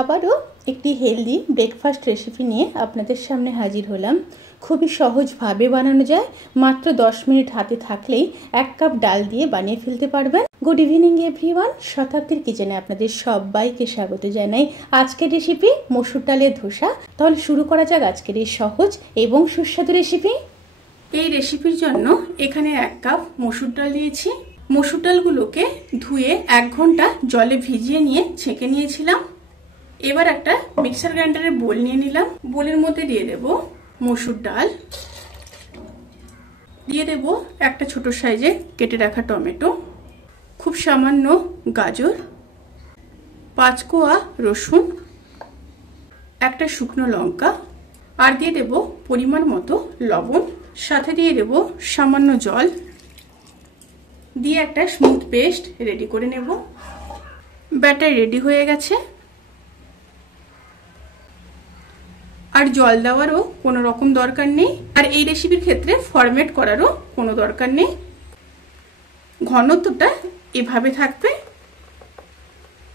আবারও একটি healthy breakfast recipe নিয়ে আপনাদের সামনে হাজির হলাম। খুবই সহজভাবে বানানো যায়, মাত্র 10 মিনিট হাতে থাকলেই 1 কাপ ডাল দিয়ে বানিয়ে ফেলতে পারবেন। গুড ইভিনিং এভরিওয়ান, শতাব্দীর কিচেনে আপনাদের সবাইকে স্বাগত জানাই। আজকের রেসিপি মসুর ডালের ধোসা। তাহলে শুরু করা যাক আজকের এই সহজ এবং সুস্বাদু রেসিপি। এই রেসিপির জন্য এখানে 1 কাপ মসুর ডাল দিয়েছি। মসুর ডালগুলোকে ধুয়ে 1 ঘন্টা জলে ভিজিয়ে নিয়ে ছেঁকে নিয়েছিলাম। এবার একটা মিক্সার গ্রাইন্ডারের বোল নিয়ে নিলাম। বোলের মধ্যে দিয়ে দেব মসুর ডাল, দিয়ে দেব একটা ছোট সাইজে কেটে রাখা টমেটো, খুব সামান্য গাজর, 5 কোয়া রসুন, একটা শুকনো লঙ্কা, আর দিয়ে দেব পরিমাণ মতো লবণ, সাথে দিয়ে দেব সামান্য জল, দিয়ে একটা স্মুথ পেস্ট রেডি করে নেব। ব্যাটার রেডি হয়ে গেছে। আর জল দেওয়ারও কোনো রকম দরকার নেই, আর এই রেসিপির ক্ষেত্রে ফরমেট করারও কোনো দরকার নেই। ঘনত্বটা এভাবে থাকবে।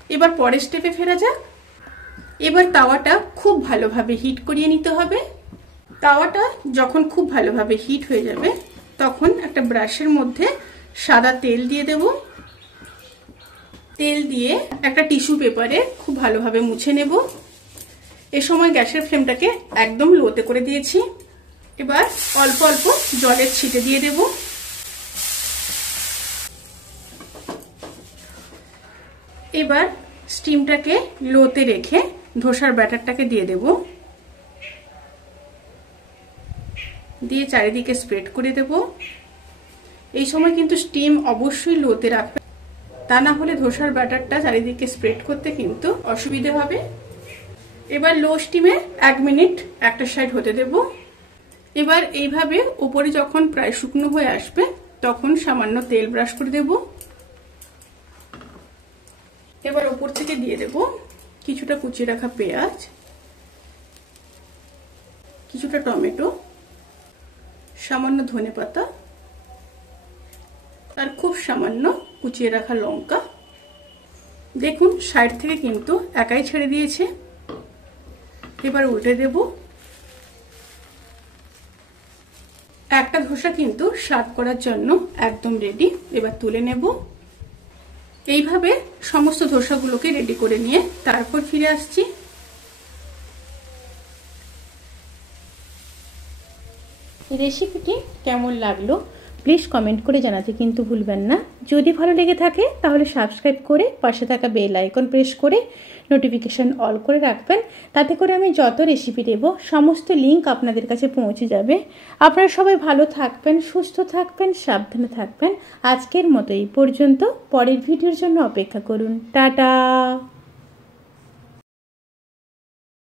এবার পরের স্টেপে ফেরা যাক। এবার তাওয়াটা খুব ভালোভাবে হিট করিয়ে নিতে হবে। তাওয়াটা যখন খুব ভালোভাবে হিট হয়ে যাবে তখন একটা ব্রাশের মধ্যে সাদা তেল দিয়ে দেব। তেল দিয়ে একটা টিস্যু পেপারে খুব ভালোভাবে মুছে নেব। এ সময় গ্যাসের ফ্লেমটাকে একদম লোতে করে দিয়েছি। এবার অল্প অল্প জলের ছিটে দিয়ে দেব। এবার স্টিমটাকে লোতে রেখে ধোসার ব্যাটারটাকে দিয়ে দেব, দিয়ে চারিদিকে স্প্রেড করে দেব। এই সময় কিন্তু স্টিম অবশ্যই লোতে রাখবে, তা না হলে ধোসার ব্যাটারটা চারিদিকে স্প্রেড করতে কিন্তু অসুবিধে হবে। এবার লো স্টিমে 1 মিনিট একটা সাইড হতে দেব। এবার এইভাবে উপরে যখন প্রায় শুকনো হয়ে আসবে তখন সামান্য তেল ব্রাশ করে দেব। এবার উপর থেকে দিয়ে দেব কিছুটা কুচিয়ে রাখা পেঁয়াজ, কিছুটা টমেটো, সামান্য ধনেপাতা, আর খুব সামান্য কুচিয়ে রাখা লঙ্কা। দেখুন সাইড থেকে কিন্তু একাই ছেড়ে দিয়েছে। এবার উল্টে দেব। একটা ধোসা কিন্তু সার্ভ করার জন্য একদম রেডি। এবার তুলে নেব। এইভাবে সমস্ত ধোসাগুলোকে রেডি করে নিয়ে তারপর ফিরে আসছি। রেসিপিটি কেমন লাগলো প্লিজ কমেন্ট করে জানাতে কিন্তু ভুলবেন না। যদি ভালো লেগে থাকে তাহলে সাবস্ক্রাইব করে পাশে থাকা বেল আইকন প্রেস করে নোটিফিকেশান অল করে রাখবেন। তাতে করে আমি যত রেসিপি দেব সমস্ত লিঙ্ক আপনাদের কাছে পৌঁছে যাবে। আপনারা সবাই ভালো থাকবেন, সুস্থ থাকবেন, সাবধানে থাকবেন। আজকের মতো এই পর্যন্ত। পরের ভিডিওর জন্য অপেক্ষা করুন। টাটা।